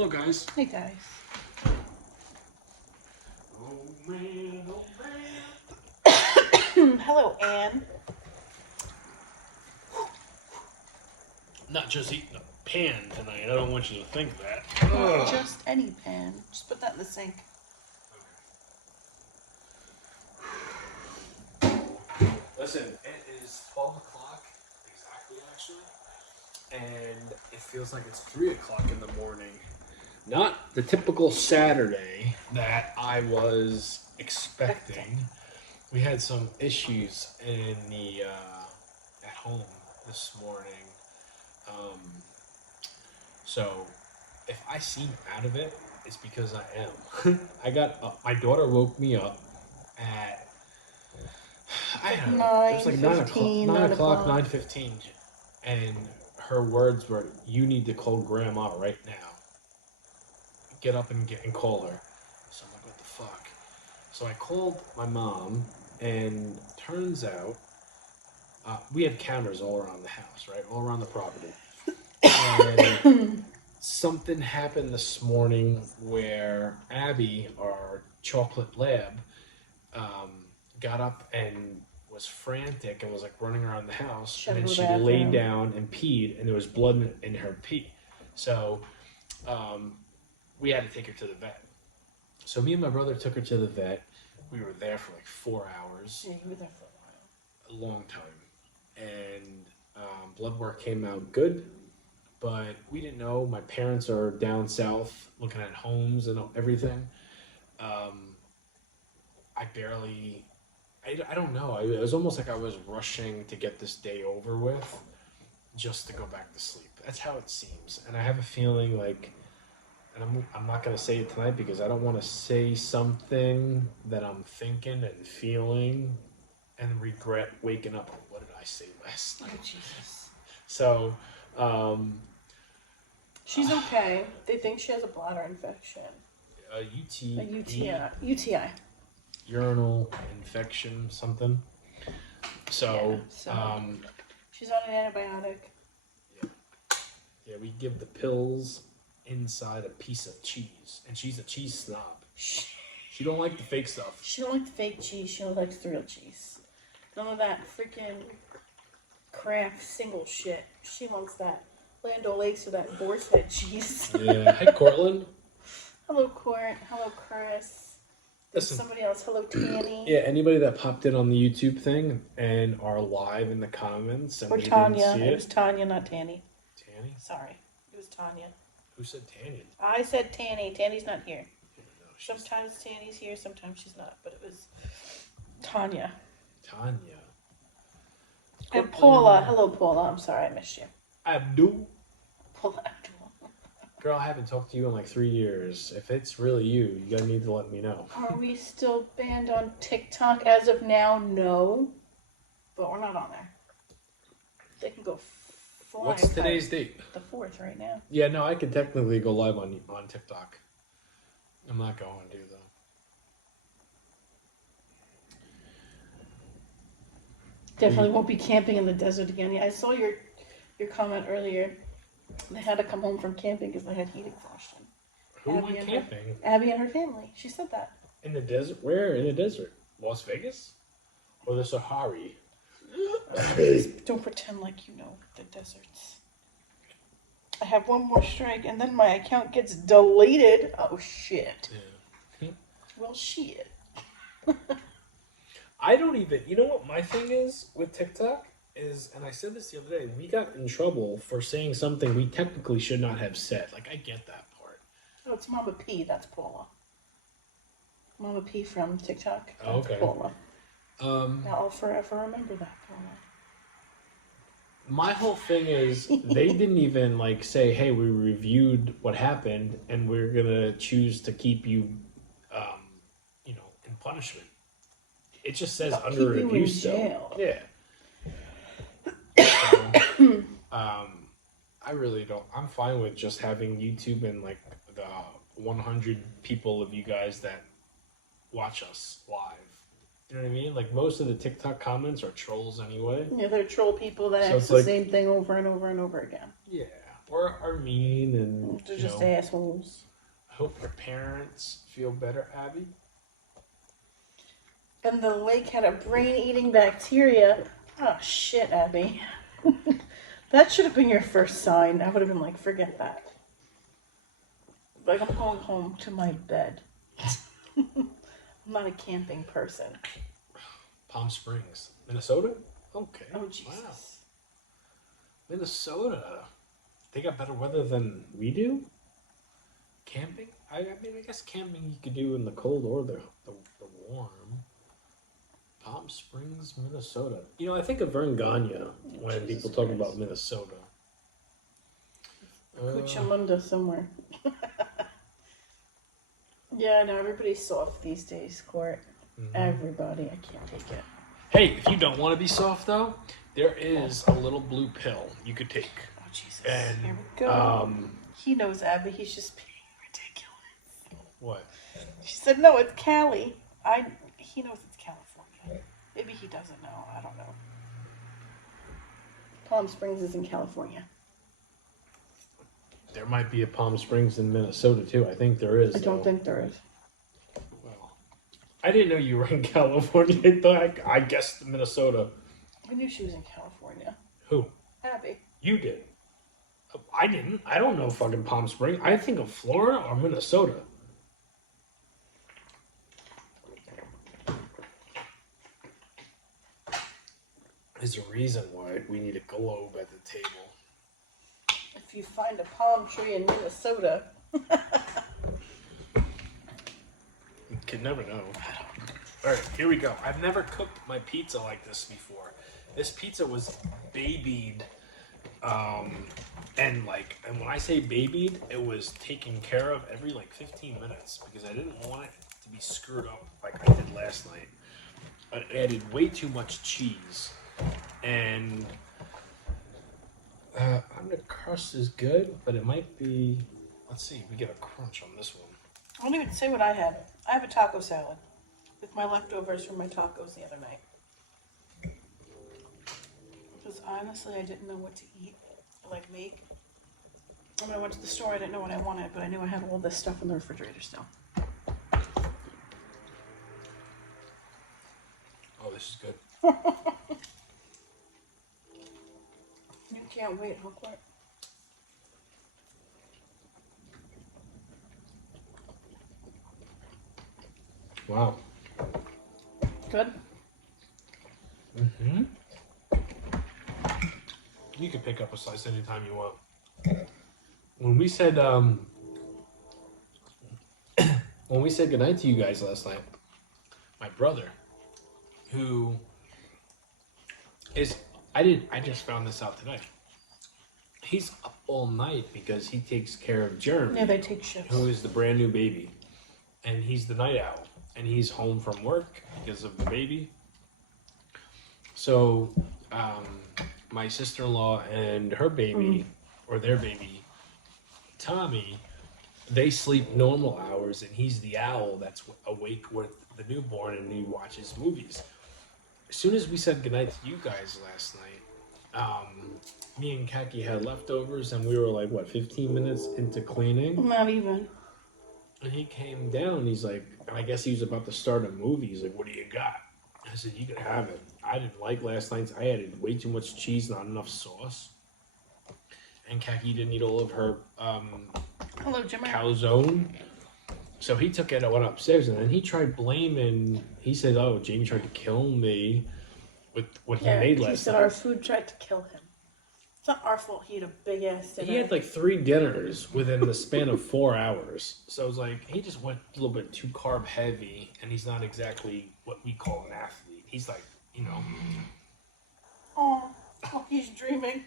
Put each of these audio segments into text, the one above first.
Hello, guys. Hey, guys. Oh, man. Oh, man. Hello, Anne. Not just eating a pan tonight. I don't want you to think that. Not just any pan. Just put that in the sink. Listen, it is 12 o'clock exactly, actually. And it feels like it's 3 o'clock in the morning. Not the typical Saturday that I was expecting. We had some issues in the at home this morning. So if I seem out of it, it's because I am. I got up. My daughter woke me up at I don't know. It was like 9:15, and her words were, "You need to call Grandma right now. Get up and call her." So I'm like, "What the fuck?" So I called my mom, and turns out we have cameras all around the house, right, all around the property. And something happened this morning where Abby, our chocolate lab, got up and was frantic and was like running around the house, and then she laid down and peed, and there was blood in her pee. So we had to take her to the vet. So me and my brother took her to the vet. We were there for like 4 hours. Yeah, you were there for a while. A long time. And blood work came out good, but we didn't know. My parents are down south looking at homes and everything. I don't know. It was almost like I was rushing to get this day over with just to go back to sleep. That's how it seems. And I have a feeling like, and I'm not going to say it tonight because I don't want to say something that I'm thinking and feeling and regret waking up. What did I say last night? Oh, Jesus. So, she's okay. They think she has a bladder infection. A UTI. Urinal infection, something. So, she's on an antibiotic. Yeah, we give the pills inside a piece of cheese, and she's a cheese snob. She don't like the fake stuff. She don't like the fake cheese. She don't like the real cheese. None of that freaking Kraft single shit. She wants that Land O'Lakes or that Boar's Head cheese. Yeah. Hey, Cortland. Hello, Court. Hello, Chris. There's somebody else. Hello, Tanny. Yeah, anybody that popped in on the YouTube thing and are live in the comments. And or Tanya. It was Tanya, not Tanny. Tanny? Sorry. It was Tanya. Who said Tanny? I said Tanny. Tanny's not here. No, sometimes Tanny's here, sometimes she's not. But it was Tanya. Tanya. And Paula. Hello, Paula. I'm sorry I missed you. Abdul. Paula Abdul. Girl, I haven't talked to you in like 3 years. If it's really you, you need to let me know. Are we still banned on TikTok as of now? No. But we're not on there. They can go flying. What's today's date? The 4th right now. Yeah, no, I could technically go live on TikTok. I'm not going to, though. Definitely won't be camping in the desert again. Yeah, I saw your comment earlier. They had to come home from camping because they had heat exhaustion. Who went camping? Abby and her family. She said that. In the desert? Where in the desert? Las Vegas? Or the Sahara? Don't pretend like you know the deserts. I have one more strike and then my account gets deleted. Oh, shit. Yeah. Well, shit. I don't even... You know what my thing is with TikTok? And I said this the other day, we got in trouble for saying something we technically should not have said. Like, I get that part. Oh, it's Mama P. That's Paula. Mama P from TikTok. That's okay. Paula. I'll forever remember that, Paula. My whole thing is, they didn't even, like, say, hey, we reviewed what happened, and we're going to choose to keep you, in punishment. It just says under review still. Yeah. So, I really don't. I'm fine with just having YouTube and like the 100 people of you guys that watch us live. You know what I mean? Like most of the TikTok comments are trolls anyway. Yeah, they're troll people that ask the same thing over and over and over again. Yeah, or are mean and they're just assholes. I hope your parents feel better, Abby. And the lake had a brain-eating bacteria. Oh shit, Abby. That should have been your first sign. I would have been like, forget that. Like, I'm going home to my bed. I'm not a camping person. Palm Springs, Minnesota? Okay. Oh, Jesus. Wow. Minnesota. They got better weather than we do? Camping? I mean, I guess camping you could do in the cold or the warm. Palm Springs, Minnesota. You know, I think of Vern Gagne when people talk about Minnesota. Cucamonda somewhere. Yeah, no, everybody's soft these days, Court. Mm-hmm. Everybody. I can't take it. Hey, if you don't want to be soft, though, there is a little blue pill you could take. Oh, Jesus. And, here we go. He knows, Abby. He's just being ridiculous. What? She said, no, it's Cali. He knows it's California. Maybe he doesn't know. I don't know. Palm Springs is in California. There might be a Palm Springs in Minnesota, too. I think there is. I don't think there is. Well, I didn't know you were in California. I guessed Minnesota. I knew she was in California. Who? Abby. You did. I didn't. I don't know fucking Palm Springs. I think of Florida or Minnesota. There's a reason why we need a globe at the table. If you find a palm tree in Minnesota. You can never know. Alright, here we go. I've never cooked my pizza like this before. This pizza was babied. And when I say babied, it was taken care of every 15 minutes because I didn't want it to be screwed up like I did last night. I added way too much cheese. And the crust is good, but it might be. Let's see, we get a crunch on this one. I won't even say what I had. I have a taco salad with my leftovers from my tacos the other night. Because honestly, I didn't know what to eat or make. When I went to the store, I didn't know what I wanted, but I knew I had all this stuff in the refrigerator still. Oh, this is good. You can't wait, how quick. Wow. Good? Mm-hmm. You can pick up a slice anytime you want. When we said goodnight to you guys last night, my brother, who is I just found this out today. He's up all night because he takes care of Jeremy. Yeah, they take shifts. Who is the brand new baby. And he's the night owl. And he's home from work because of the baby. So, my sister-in-law and her baby, or their baby, Tommy, they sleep normal hours, and he's the owl that's awake with the newborn, and he watches movies. As soon as we said goodnight to you guys last night, me and Kaki had leftovers, and we were 15 minutes into cleaning. Not even. And he came down, and he's like, I guess he was about to start a movie. He's like, what do you got? I said, you can have it. I didn't like last night's. I added way too much cheese, not enough sauce. And Kaki didn't eat all of her Hello, Jimmy. calzone. So he took it and went upstairs, and then he tried blaming. He said, oh, Jamie tried to kill me with what he made last night. He said our food tried to kill him. It's not our fault he had a big-ass dinner. He had 3 dinners within the span of 4 hours. So it was he just went a little bit too carb heavy, and he's not exactly what we call an athlete. He's Oh, he's dreaming.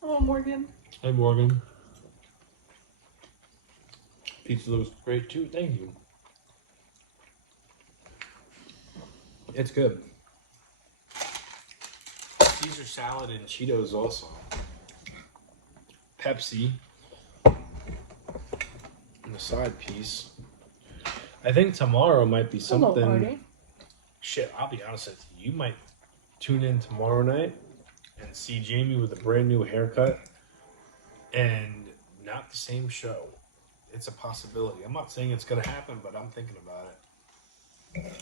Oh, Morgan. Hey, Morgan. Pizza looks great, too. Thank you. It's good. Caesar salad and Cheetos also. Pepsi. And a side piece. I think tomorrow might be something. Hello, Marty. Shit, I'll be honest with you. You might tune in tomorrow night and see Jamie with a brand new haircut and not the same show. It's a possibility. I'm not saying it's going to happen, but I'm thinking about it.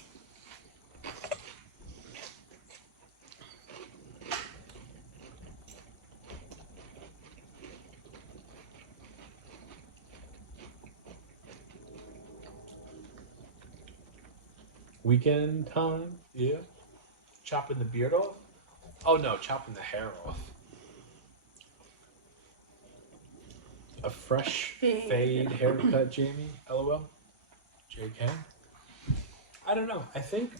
Weekend time, yeah. Chopping the beard off? Oh no, chopping the hair off. A fresh fade haircut, Jamie? LOL. JK. I don't know. I think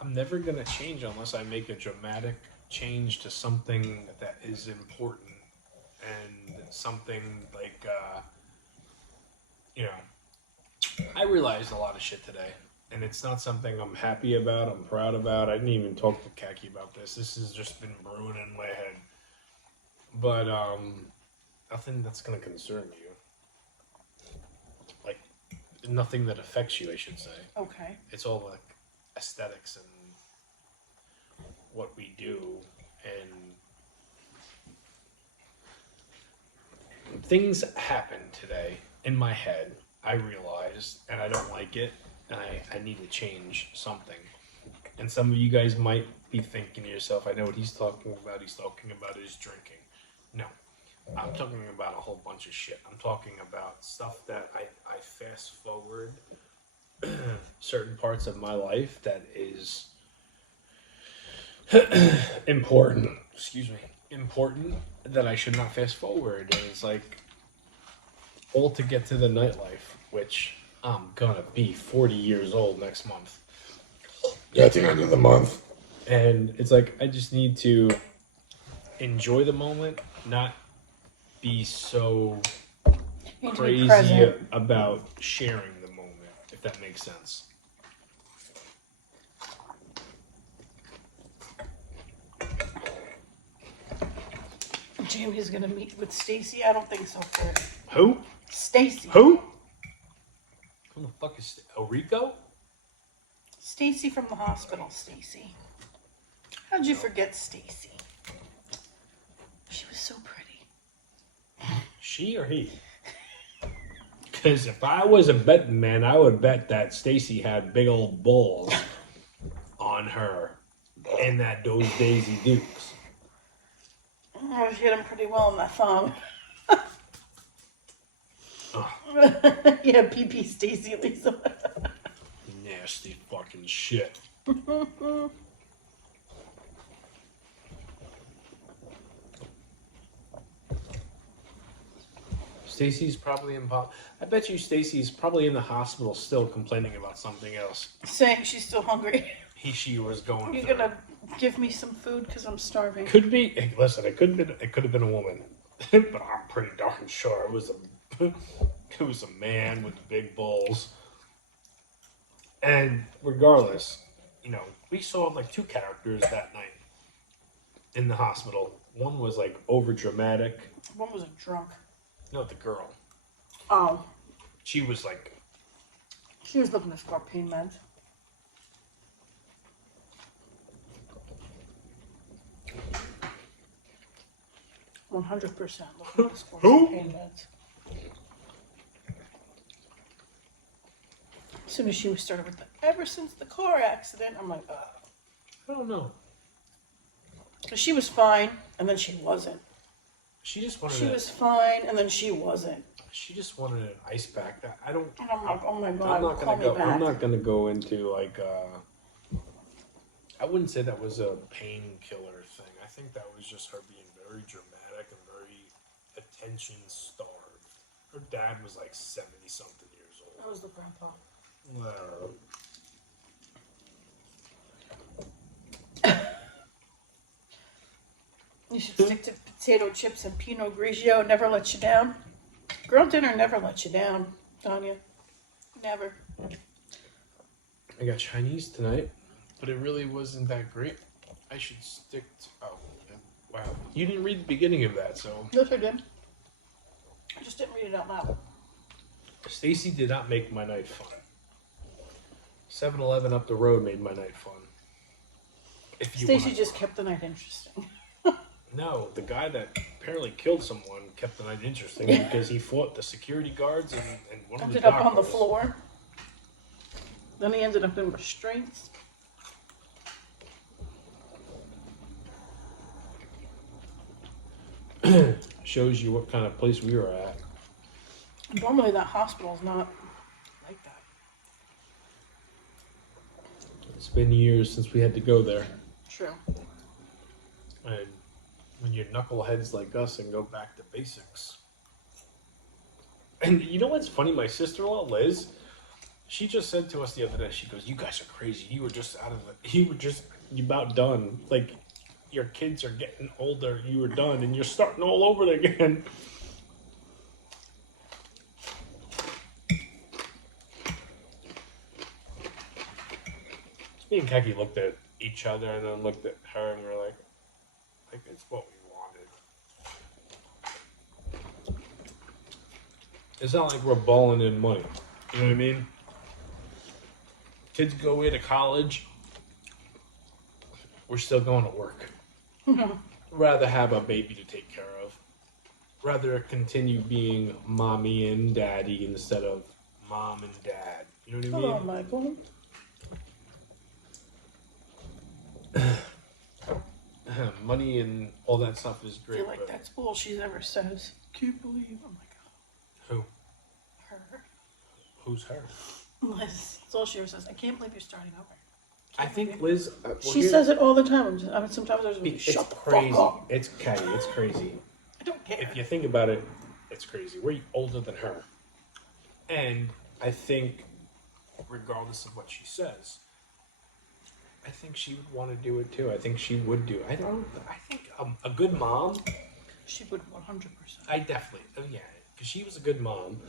I'm never gonna change unless I make a dramatic change to something that is important and something like I realized a lot of shit today. And it's not something I'm happy about, I'm proud about. I didn't even talk to Kaki about this. This has just been brewing in my head. But nothing that's gonna concern you. Like nothing that affects you, I should say. Okay. It's all like aesthetics and what we do and things happened today in my head. I realized, and I don't like it. And I need to change something. And some of you guys might be thinking to yourself, I know what he's talking about. He's talking about his drinking. No, I'm talking about a whole bunch of shit. I'm talking about stuff that I fast forward certain parts of my life that is important. Excuse me. Important that I should not fast forward. And it's like all to get to the nightlife, which I'm gonna be 40 years old next month. At the end of the month. And it's like, I just need to enjoy the moment, not be so crazy about sharing the moment, if that makes sense. Jamie's gonna meet with Stacy. I don't think so, Fred. Who? Stacy. Who? Who the fuck is Rico? Stacy from the hospital, Stacy. How'd you forget Stacy? She was so pretty. She or he? Because if I was a betting man, I would bet that Stacy had big old balls on her and that those Daisy Dukes. Oh, she hit him pretty well in that thong. Yeah, PP Stacy Lisa. Nasty fucking shit. Stacy's probably in. I bet you Stacy's probably in the hospital still complaining about something else. Saying she's still hungry. She was going. You're gonna give me some food because I'm starving. Could be. Hey, listen, it could have been a woman, but I'm pretty darn sure it was a man with big balls. And regardless, we saw like two characters that night in the hospital. One was like over dramatic. One was a drunk. No, the girl. Oh. She was like. She was looking for pain meds. $100% looking for pain meds. As soon as she started with ever since the car accident, I'm like, I don't know. She was fine, and then she wasn't. She just wanted. She was fine, and then she wasn't. She just wanted an ice pack. I don't. And I'm like, oh my god! I'm not gonna go. I'm not gonna go into like. I wouldn't say that was a painkiller thing. I think that was just her being very dramatic and very attention starved. Her dad was like 70-something years old. That was the grandpa. You should stick to potato chips and Pinot Grigio. Never let you down. Girl dinner never let you down, Tanya. Never. I got Chinese tonight, but it really wasn't that great. I should stick to... Oh, wow. You didn't read the beginning of that, so... Yes, I did. I just didn't read it out loud. Stacy did not make my night fun. 7-Eleven up the road made my night fun. Stacy just kept the night interesting. No, the guy that apparently killed someone kept the night interesting because he fought the security guards and one of the ended up on the doctors. floor. Then he ended up in restraints. Shows you what kind of place we were at. Normally that hospital's not like that. It's been years since we had to go there. True. And when you're knuckleheads like us and go back to basics. And you know what's funny? My sister-in-law, Liz, she just said to us the other day, she goes, "You guys are crazy. You about done. Like, your kids are getting older. You were done, and you're starting all over again." Me and Keki looked at each other and then looked at her and we're like, it's what we wanted. It's not like we're balling in money. You know what I mean? Kids go away to college. We're still going to work. Rather have a baby to take care of. Rather continue being mommy and daddy instead of mom and dad. You know what I mean? Hello, Michael. Money and all that stuff is I great. feel like that's all she ever says. Can't believe. Oh my god. Who? Her. Who's her? Liz. That's all she ever says. I can't believe you're starting over. I think Liz. She saes it all the time. Sometimes I just It's shut the crazy. fuck up. It's catty. It's crazy. I don't care. If you think about it, it's crazy. We're older than her, and I think, regardless of what she says, I think she would want to do it too. I think she would do it. I think a good mom. She would 100%. I definitely. Yeah, because she was a good mom,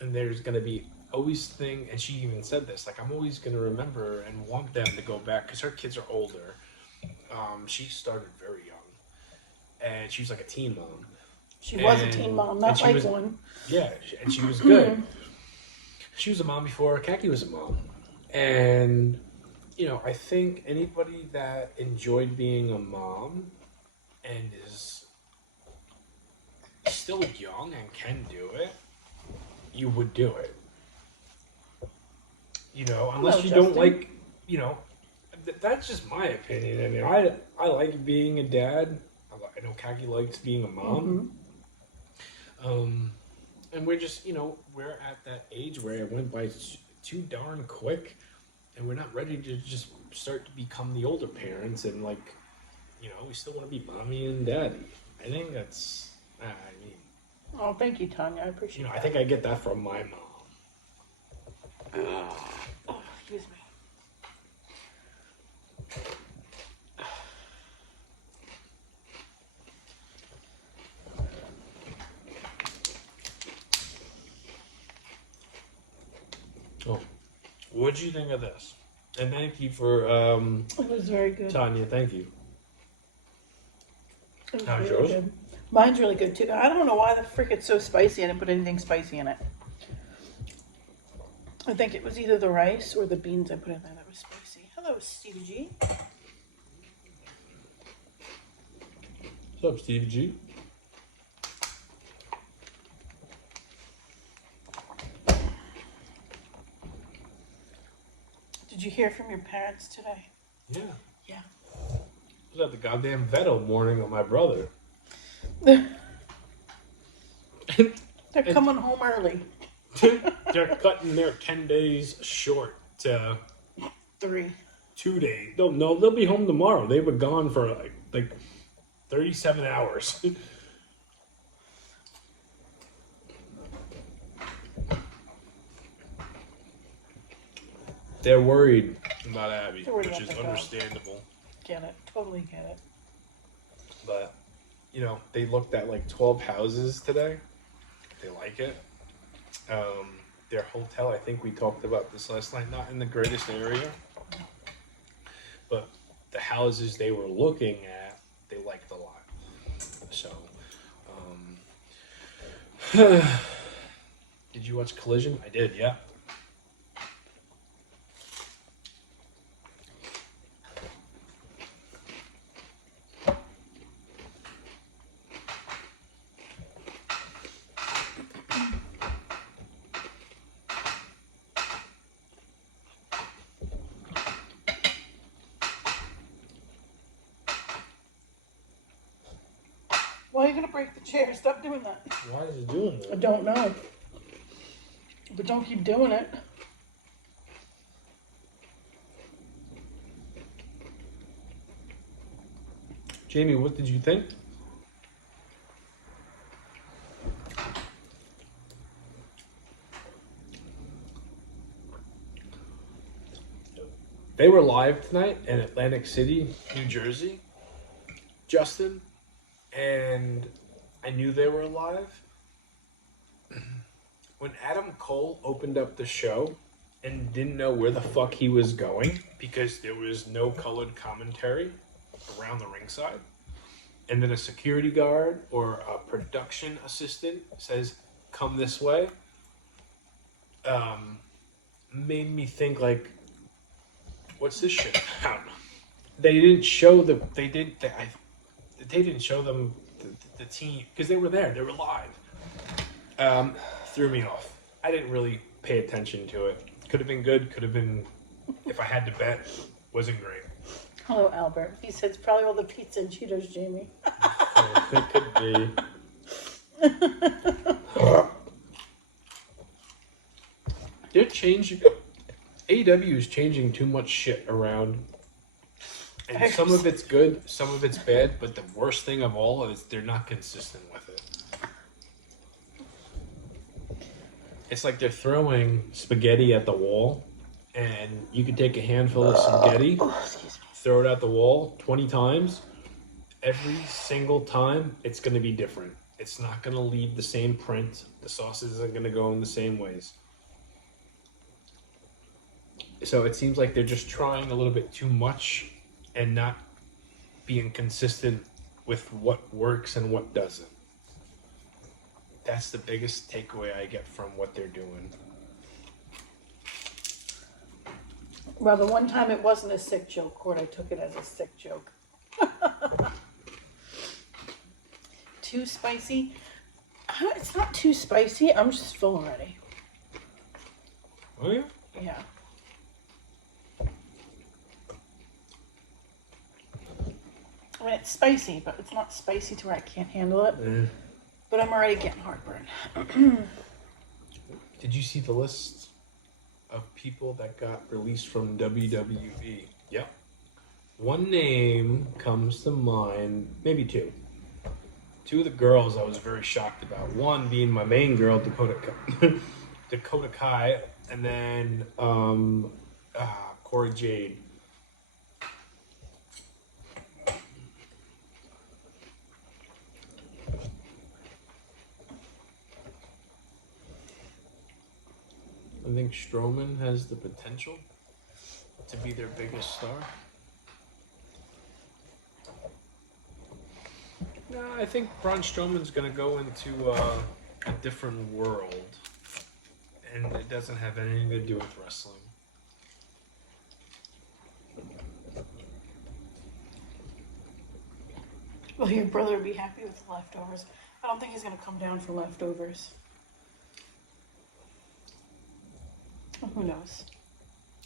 and there's gonna be always thing. And she even said this. Like, I'm always gonna remember and want them to go back because her kids are older. She started very young, and she was like a teen mom. She was a teen mom, not like one. Yeah, and she was good. She was a mom before Kaki was a mom, and. You know, I think anybody that enjoyed being a mom and is still young and can do it, you would do it. You know, unless you don't like, you know, that's just my opinion. I mean, I like being a dad. I know Kaki likes being a mom. And we're just, you know, we're at that age where it went by too darn quick. And we're not ready to just start to become the older parents and, like, you know, we still want to be mommy and daddy. I think that's, Oh, thank you, Tanya. I appreciate it. You know, I think I get that from my mom. Oh, excuse me. Oh. What'd you think of this? And thank you for it was very good. Tanya, thank you. How's really yours? Good. Mine's really good too. I don't know why the frick it's so spicy. I didn't put anything spicy in it. I think it was either the rice or the beans I put in there that was spicy. Hello, Stevie G. What's up, Stevie G? Did you hear from your parents today? Yeah. Yeah. I was at the goddamn Veto morning with my brother. They're coming home early. They're cutting their 10 days short to 3. 2 days. No, they'll be home tomorrow. They were gone for like 37 hours. They're worried about Abby, which is understandable. Get it. Totally get it. But, you know, they looked at like 12 houses today. They like it. Their hotel, I think we talked about this last night, not in the greatest area. But the houses they were looking at, they liked a lot. So, did you watch Collision? I did, yeah. Why are you going to break the chair? Stop doing that. Why is it doing that? I don't know. But don't keep doing it. Jamie, what did you think? They were live tonight in Atlantic City, New Jersey, Justin, and I knew they were live. When Adam Cole opened up the show and didn't know where the fuck he was going because there was no colored commentary around the ringside, and then a security guard or a production assistant says, "Come this way," made me think like, what's this shit about? They didn't show they didn't show them the team because they were there. They were live. Threw me off. I didn't really pay attention to it. Could have been good. Could have been, if I had to bet, wasn't great. Hello, Albert. He said it's probably all the pizza and Cheetos, Jamie. It could be. They're changing. AEW is changing too much shit around. And some of it's good, some of it's bad, but the worst thing of all is they're not consistent with it. It's like they're throwing spaghetti at the wall, and you can take a handful of spaghetti, throw it at the wall 20 times. Every single time, it's going to be different. It's not going to leave the same print. The sauce isn't going to go in the same ways. So it seems like they're just trying a little bit too much and not being consistent with what works and what doesn't. That's the biggest takeaway I get from what they're doing. Well, the one time it wasn't a sick joke, Court, I took it as a sick joke. Too spicy? It's not too spicy. I'm just full already. Oh, yeah? Yeah. I mean, it's spicy, but it's not spicy to where I can't handle it. But I'm already getting heartburn. Did you see the list of people that got released from WWE? Yep. One name comes to mind, maybe two. Two of the girls I was very shocked about. One being my main girl, Dakota Kai, and then Corey Jade. I think Strowman has the potential to be their biggest star. No, I think Braun Strowman's going to go into a different world, and it doesn't have anything to do with wrestling. Well, your brother would be happy with the leftovers. I don't think he's going to come down for leftovers. Who knows?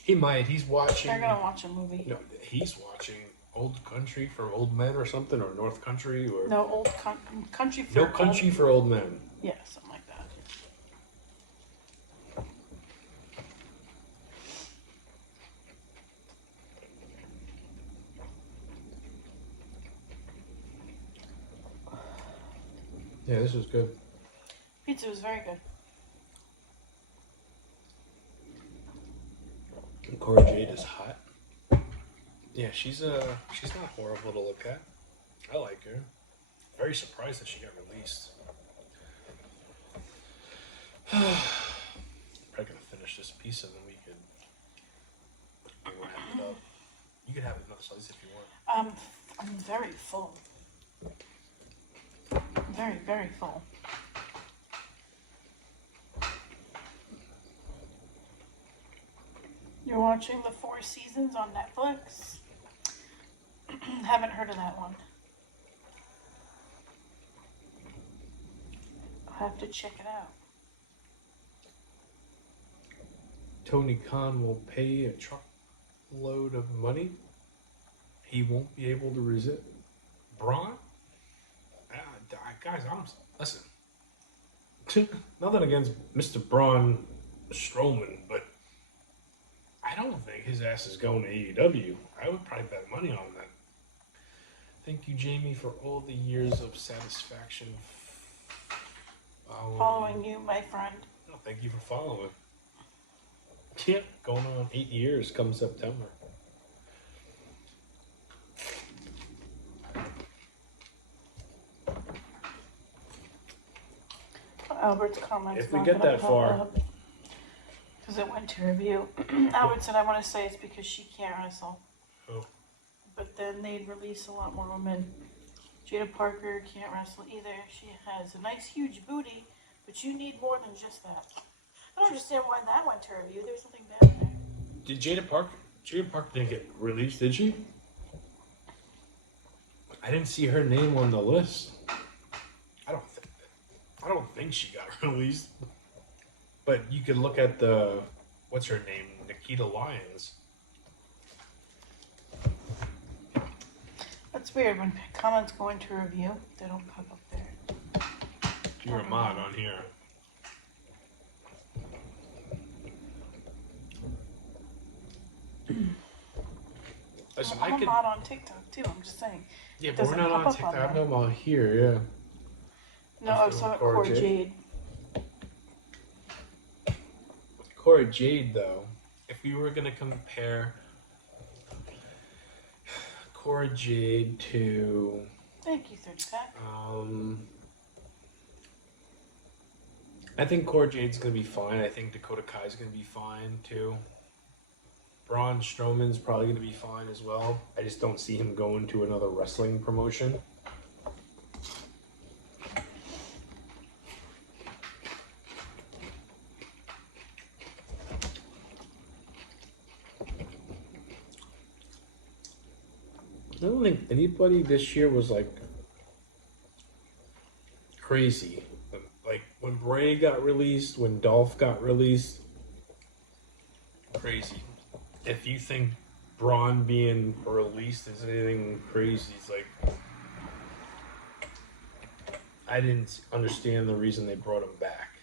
He might. He's watching. They're gonna watch a movie. No, he's watching Old Country for Old Men or something, or North Country, or no Old Country for No Country for Old Men. Yeah, something like that. Yeah, this was good. Pizza was very good. And Cora Jade is hot. Yeah, she's not horrible to look at. I like her. Very surprised that she got released. Probably gonna finish this pizza and then we could wrap it up. You can have another slice if you want. I'm very full. Very, very full. You're watching The Four Seasons on Netflix? Haven't heard of that one. I'll have to check it out. Tony Khan will pay a truckload of money. He won't be able to resist. Braun? guys, listen. Nothing against Mr. Braun Strowman, but I don't think his ass is going to AEW. I would probably bet money on that. Thank you, Jamie, for all the years of satisfaction. Following you, my friend. No, thank you for following. Yeah, going on 8 years come September. Albert's comments. If we get that far. Because it went to review. Albert said, I want to say it's because she can't wrestle. Oh. But then they'd release a lot more women. Jada Parker can't wrestle either. She has a nice huge booty, but you need more than just that. I don't understand why that went to review. There's something bad there. Did Jada Parker didn't get released, did she? I didn't see her name on the list. I don't think she got released. But you could look at what's her name? Nikita Lyons. That's weird. When comments go into review, they don't pop up there. You're a mod on here. Listen, I'm a mod on TikTok too. I'm just saying. Yeah, but we're not on TikTok. I'm talking about here, yeah. No, I saw Cora Jade. Cora Jade, though, if we were going to compare Cora Jade to... Thank you, 30-pack. I think Cora Jade's going to be fine. I think Dakota Kai's going to be fine, too. Braun Strowman's probably going to be fine as well. I just don't see him going to another wrestling promotion. I don't think anybody this year was like crazy. Like when Bray got released, when Dolph got released, crazy. If you think Braun being released is anything crazy, it's like I didn't understand the reason they brought him back.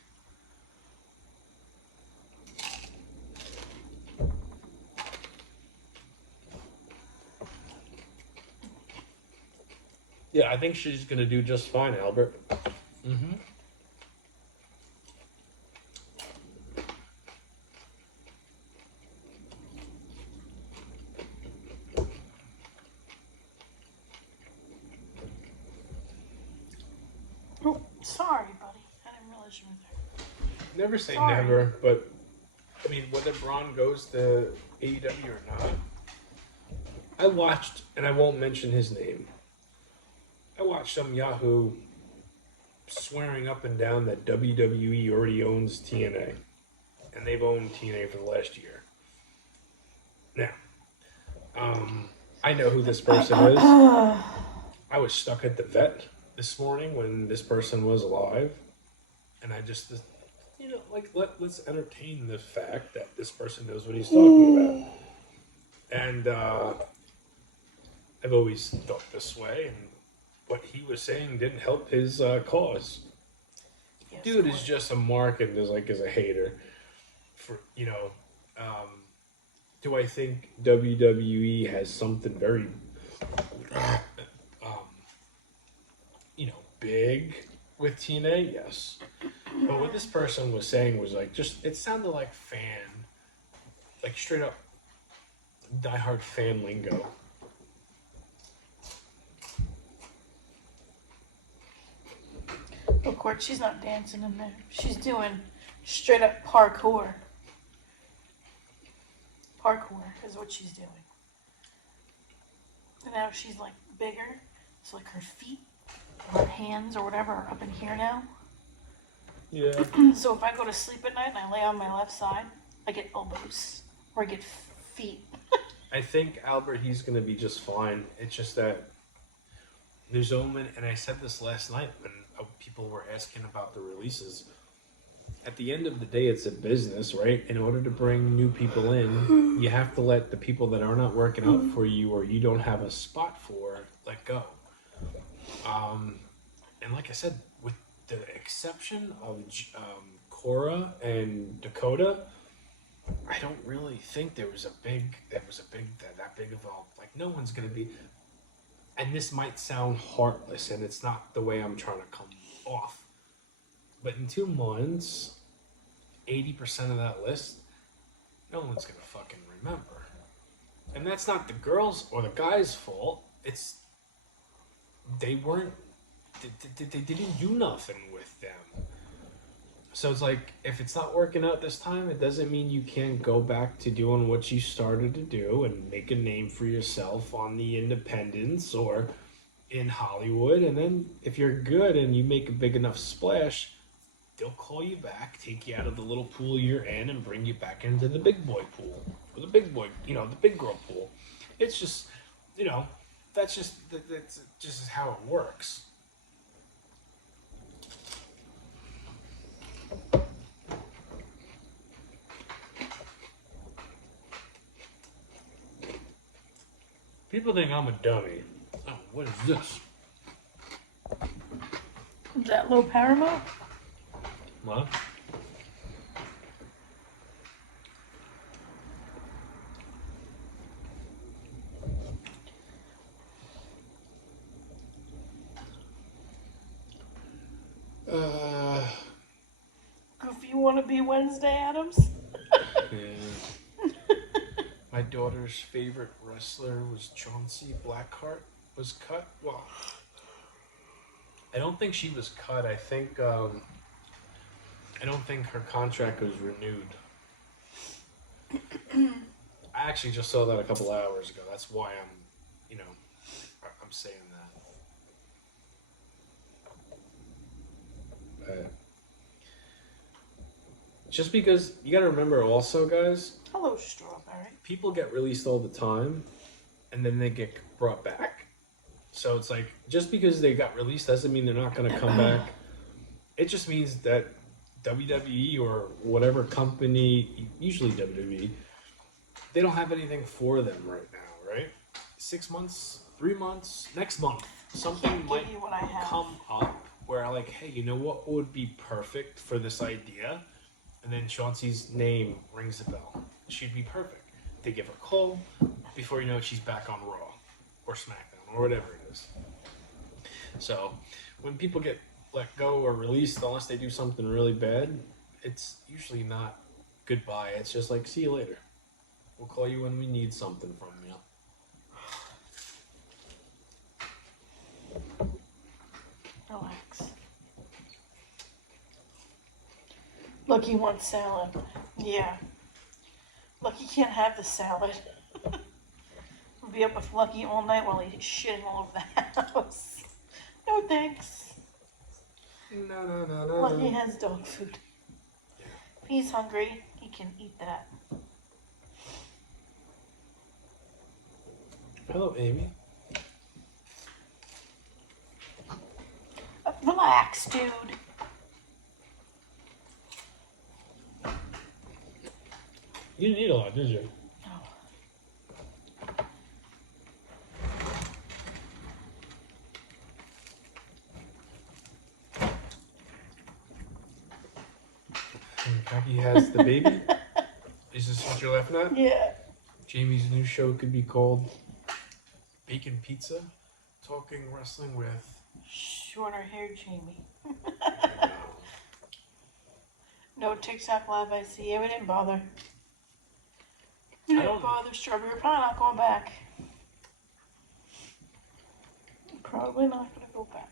Yeah, I think she's going to do just fine, Albert. Mm-hmm. Oh, sorry, buddy. I didn't realize you were there. Never say never, but I mean, whether Braun goes to AEW or not, I watched, and I won't mention his name, I watched some Yahoo swearing up and down that WWE already owns TNA. And they've owned TNA for the last year. Now, I know who this person is. I was stuck at the vet this morning when this person was alive. And I just, you know, like, let's entertain the fact that this person knows what he's talking about. And I've always thought this way, and what he was saying didn't help his cause. Yes, dude is just a mark and is a hater. For do I think WWE has something very big with TNA? Yes. But what this person was saying was it sounded like straight up diehard fan lingo. Of course, she's not dancing in there. She's doing straight up parkour. Parkour is what she's doing. And now she's like bigger. So like her feet or her hands or whatever are up in here now. Yeah. So if I go to sleep at night and I lay on my left side, I get elbows or I get feet. I think Albert, he's going to be just fine. It's just that there's Omen, and I said this last night when people were asking about the releases. At the end of the day, it's a business, right? In order to bring new people in, you have to let the people that are not working out for you or you don't have a spot for let go. And like I said, with the exception of Cora and Dakota, I don't really think that big of a, like, no one's gonna be. And this might sound heartless, and it's not the way I'm trying to come off. But in 2 months, 80% of that list, no one's gonna fucking remember. And that's not the girls or the guys' fault. It's they didn't do nothing with them. So it's like, if it's not working out this time, it doesn't mean you can't go back to doing what you started to do and make a name for yourself on the independents or in Hollywood. And then if you're good and you make a big enough splash, they'll call you back, take you out of the little pool you're in, and bring you back into the big boy pool. Or the big boy, the big girl pool. It's just, that's just how it works. People think I'm a dummy. Oh, what is this? Is that low paramount? What? Goofy wanna be Wednesday Addams? Yeah. My daughter's favorite wrestler was Chauncey Blackheart. Was cut. Well, I don't think she was cut. I don't think her contract was renewed. I actually just saw that a couple hours ago. That's why I'm saying that. Just because you got to remember also, guys. Hello, Strawberry. People get released all the time, and then they get brought back. So it's like, just because they got released doesn't mean they're not going to come back. It just means that WWE or whatever company, usually WWE, they don't have anything for them right now, right? 6 months, 3 months, next month, something might come up where, like, hey, you know what would be perfect for this idea? And then Chauncey's name rings the bell. She'd be perfect. They give her a call. Before you know it, she's back on Raw or SmackDown or whatever it is. So when people get let go or released, unless they do something really bad, it's usually not goodbye. It's just like, see you later. We'll call you when we need something from you. Relax. Lucky wants salad. Yeah. Lucky can't have the salad. We'll be up with Lucky all night while he's shitting all over the house. No thanks. No. Lucky has dog food. If he's hungry, he can eat that. Hello, Amy. Relax, dude. You didn't eat a lot, did you? No. Kaki has the baby? Is this what you're laughing at? Yeah. Jamie's new show could be called Bacon Pizza, Talking Wrestling with... Shorter hair Jamie. No TikTok live, I see. Yeah, we didn't bother. We didn't bother, Strawberry. We're probably not going back. Probably not going to go back.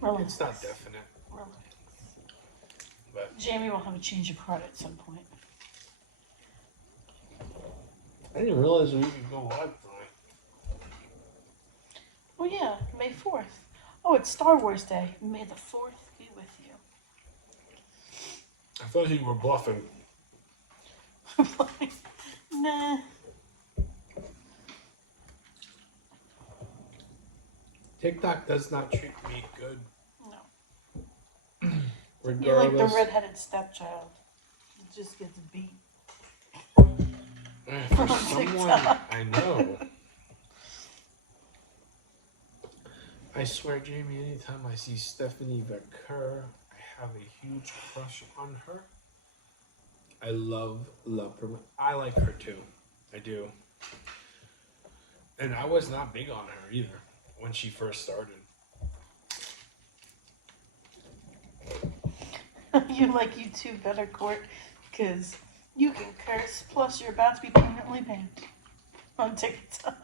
Relax. It's not definite. Relax. But Jamie will have a change of heart at some point. I didn't realize we could go live tonight. Oh yeah, May 4th. Oh, it's Star Wars Day. May the 4th be with you. I thought you were bluffing. Nah. TikTok does not treat me good. No. Regardless. You're like the redheaded stepchild. It just gets beat. For someone I know. I swear, Jamie, anytime I see Stephanie Vaquer, I have a huge crush on her. I love her. I like her too. I do. And I was not big on her either when she first started. You like YouTube better, Court, because you can curse, plus you're about to be permanently banned on TikTok.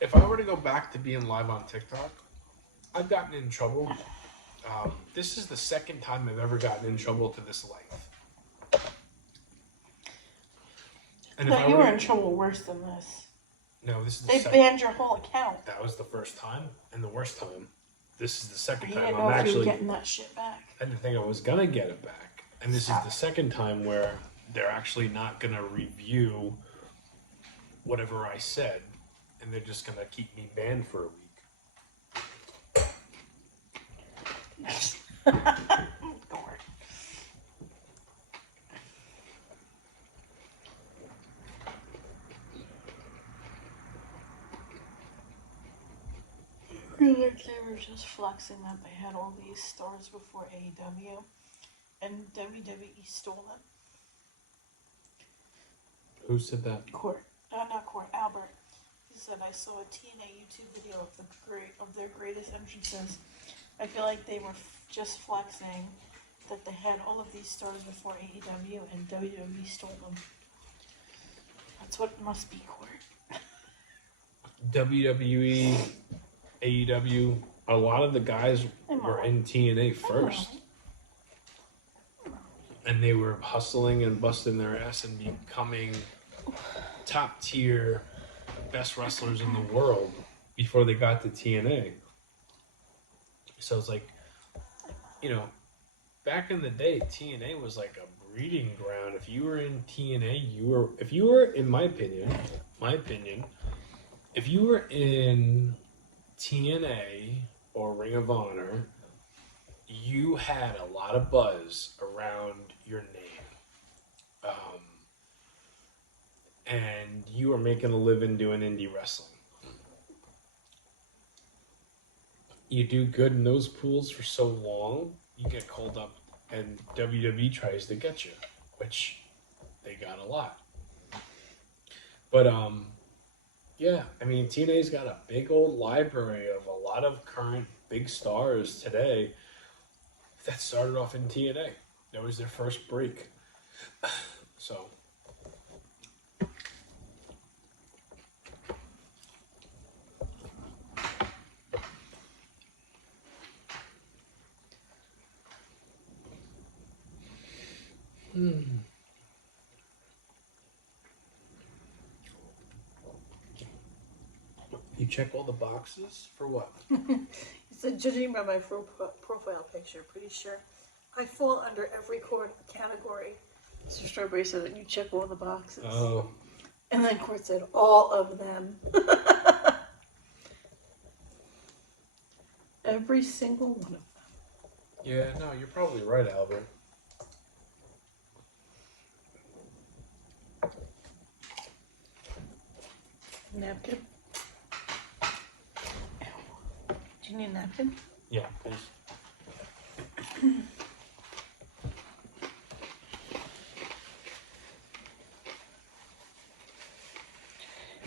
If I were to go back to being live on TikTok, I've gotten in trouble. This is the second time I've ever gotten in trouble to this length. And no, you were in trouble worse than this. No, this is they banned your whole account. That was the first time and the worst time. This is the second time I'm actually getting that shit back. I didn't think I was gonna get it back, and this is the second time where they're actually not gonna review whatever I said, and they're just gonna keep me banned for a week. Like they were just flexing that they had all these stars before AEW, and WWE stole them. Who said that? Court. Not Court. Albert. He said, I saw a TNA YouTube video of their greatest entrances. I feel like they were just flexing that they had all of these stars before AEW, and WWE stole them. That's what it must be, Court. WWE, AEW, a lot of the guys were in TNA first. And they were hustling and busting their ass and becoming top tier best wrestlers in the world before they got to TNA. So it's like, you know, back in the day, TNA was like a breeding ground. If you were in TNA, if you were, in my opinion, if you were in TNA or Ring of Honor, you had a lot of buzz around your name. And you were making a living doing indie wrestling. You do good in those pools for so long, you get called up and WWE tries to get you, which they got a lot. But, yeah, I mean, TNA's got a big old library of a lot of current big stars today that started off in TNA. That was their first break. So. You check all the boxes for what? He said, judging by my profile picture, pretty sure I fall under every category. Mr. Strawberry said that you check all the boxes. Oh. And then Court said, all of them. Every single one of them. Yeah, no, you're probably right, Albert. Napkin? Do you need a napkin? Yeah, please.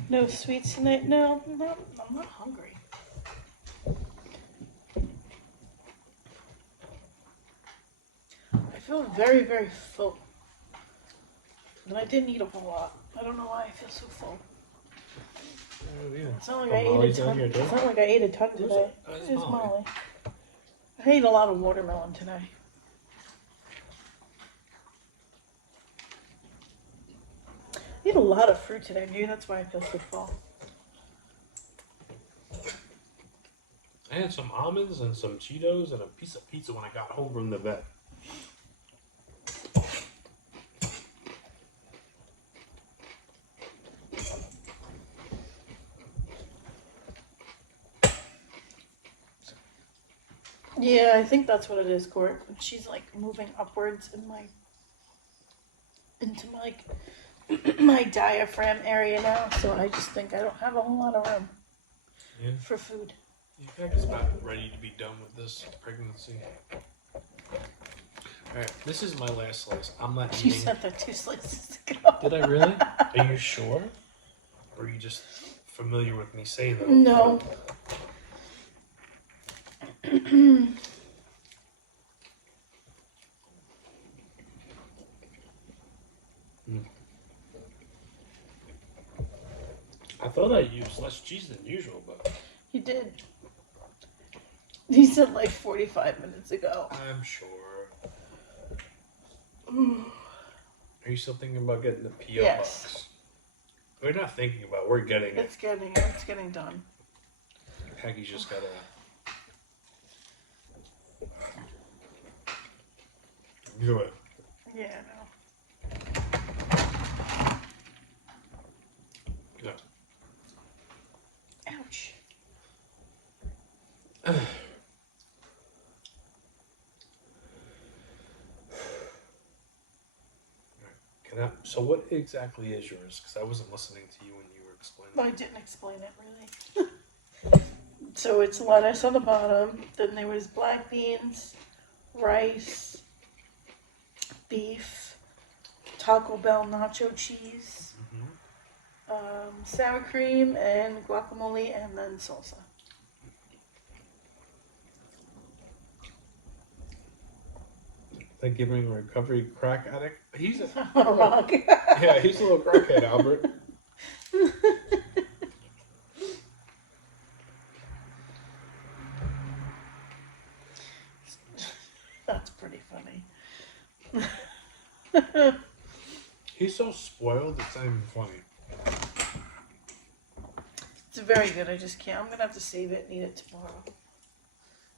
No sweets tonight? No, I'm not hungry. I feel very, very full. And I didn't eat a whole lot. I don't know why I feel so full. It's not like I ate a ton. It's not like I ate a ton today. It's Molly. I ate a lot of watermelon today. I ate a lot of fruit today. Maybe that's why I feel so full. I had some almonds and some Cheetos and a piece of pizza when I got home from the vet. Yeah, I think that's what it is, Court. She's like moving upwards in my into my diaphragm area now, so I just think I don't have a whole lot of room for food. You guys about ready to be done with this pregnancy? Alright, this is my last slice. I'm not eating. You said that 2 slices ago. Did I really? Are you sure? Or are you just familiar with me saying that? No. I thought I used less cheese than usual, but... You did. You said like 45 minutes ago. I'm sure. Are you still thinking about getting the P.O. box? We're not thinking about it. We're getting it. It's getting done. Peggy's just gotta... do it. Yeah, I know. Yeah. Ouch. So what exactly is yours? Because I wasn't listening to you when you were explaining. Well, I didn't explain it really. So it's lettuce on the bottom. Then there was black beans, rice, beef, Taco Bell nacho cheese, sour cream, and guacamole, and then salsa. Like giving a recovery crack addict. He's a rock. Yeah, he's a little crackhead, Albert. That's pretty funny. He's so spoiled, it's not even funny. It's very good. I just can't. I'm gonna have to save it and eat it tomorrow.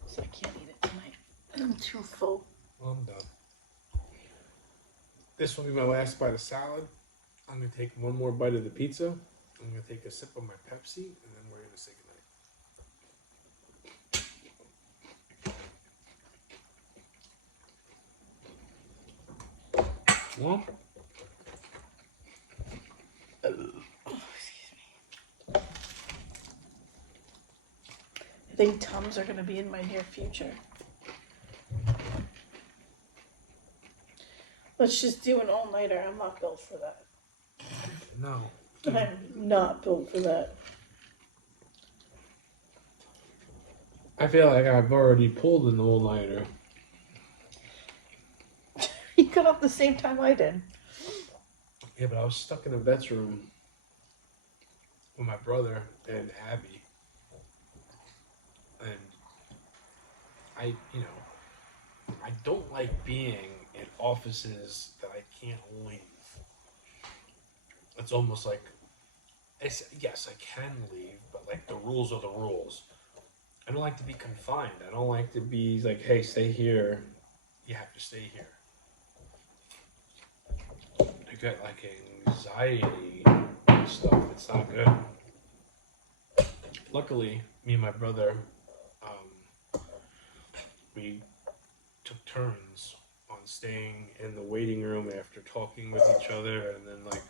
So I can't eat it tonight. I'm too full. Well, I'm done. This will be my last bite of salad. I'm going to take one more bite of the pizza. I'm going to take a sip of my Pepsi, and then we're going to say goodnight. Well, Excuse me. I think Tums are going to be in my near future. Let's just do an all-nighter. I'm not built for that. no. I'm not built for that. I feel like I've already pulled an all-nighter. You got up the same time I did. Yeah, but I was stuck in a vet's room with my brother and Abby. And I don't like being in offices that I can't leave. It's almost like, yes, I can leave, but like the rules are the rules. I don't like to be confined. I don't like to be like, hey, stay here. You have to stay here. I get like anxiety and stuff. It's not good. Luckily, me and my brother, we took turns on staying in the waiting room after talking with each other, and then like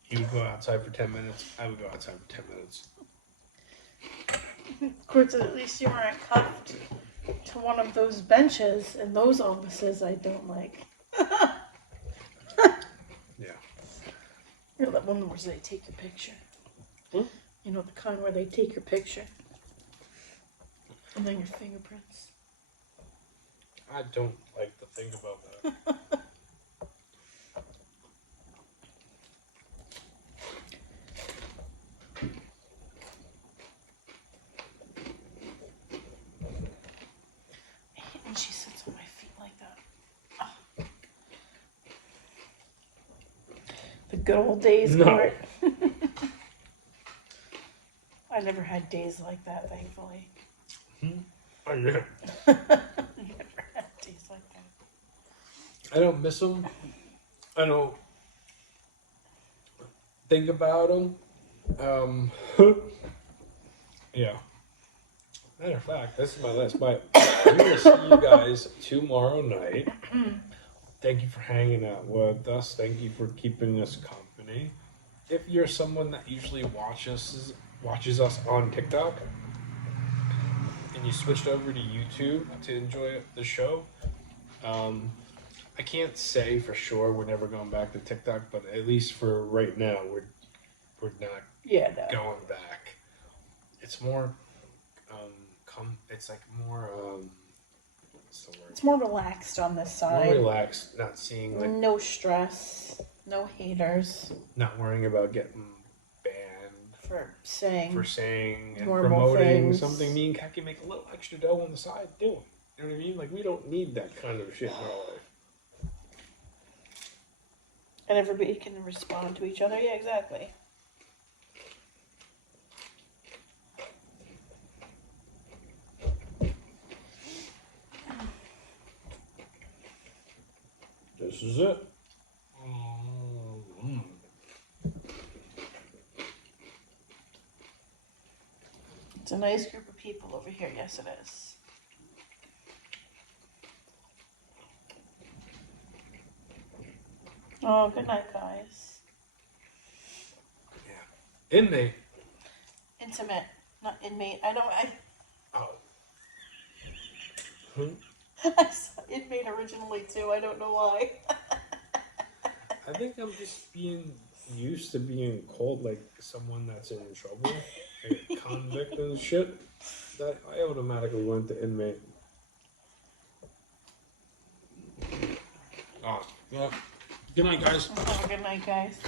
he would go outside for 10 minutes, I would go outside for 10 minutes. Of course, at least you weren't cuffed to one of those benches in those offices I don't like. Yeah. You know that one where they take your picture? Hmm? You know the kind where they take your picture? And then your fingerprints? I don't like to think about that. And she sits on my feet like that. Oh. The good old days, No. Court. I never had days like that, thankfully. Oh, yeah. Never had days like that. I don't miss them. I don't think about them. Yeah. Matter of fact, this is my last bite. I'm going to see you guys tomorrow night. Thank you for hanging out with us. Thank you for keeping us company. If you're someone that usually watches us on TikTok and you switched over to YouTube to enjoy the show, I can't say for sure we're never going back to TikTok, but at least for right now, we're not going back. It's more, it's like more, what's the word? It's more relaxed on this side. More relaxed, not seeing like no stress, no haters. Not worrying about getting banned for saying and promoting things. Something. Me and Kaki make a little extra dough on the side doing. You know what I mean? Like we don't need that kind of shit in our life. And everybody can respond to each other. Yeah, exactly. This is it. It's a nice group of people over here. Yes, it is. Oh, good night, guys. Yeah. Inmate. Intimate, not inmate. Oh. I saw inmate originally too. I don't know why. I think I'm just being used to being called like someone that's in trouble, like a convict and shit. That I automatically went to inmate. Oh, yeah. Good night, guys. Good night, guys.